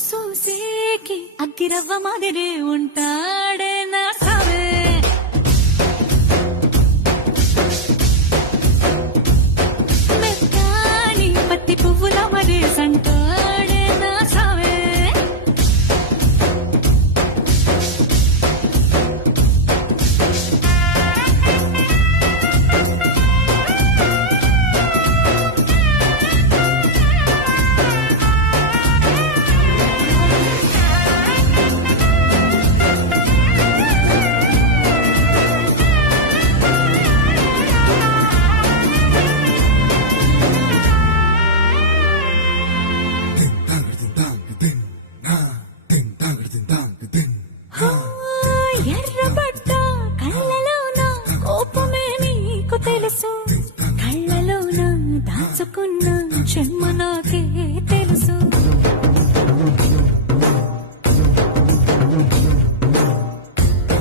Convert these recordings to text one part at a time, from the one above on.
సూసేకి అగ్గిరవ్వ మాదిరి ఉంటాడే నా సావే మెత్తాని పత్తి పువ్వుల మరి సంటాడే నా సావే ఎర్రబడ్డ కళ్ళలోన కోపమే నీకు తెలుసు కళ్ళలోన దాచుకున్న చెమ్మ నాకే తెలుసు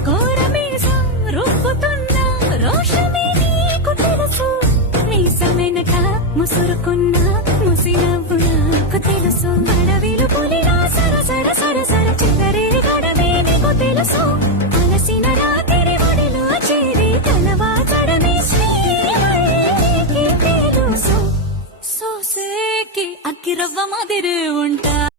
కోరమీసం రుబ్బుతున్న రోషమే నీకు తెలుసు మీసమెనక ముసురుకున్న ముసినవ్వు నాకు తెలుసు అడవిలు పులిరా సరసర సరసర చిల్లరే గడమే నీకు తెలుసు అలసిన రాత్రి ఒడిలో చేరి తలవాచడమే శ్రీకి తెలుసు సోసేకి అగ్గిరవ్వ మాదిరి ఉంటా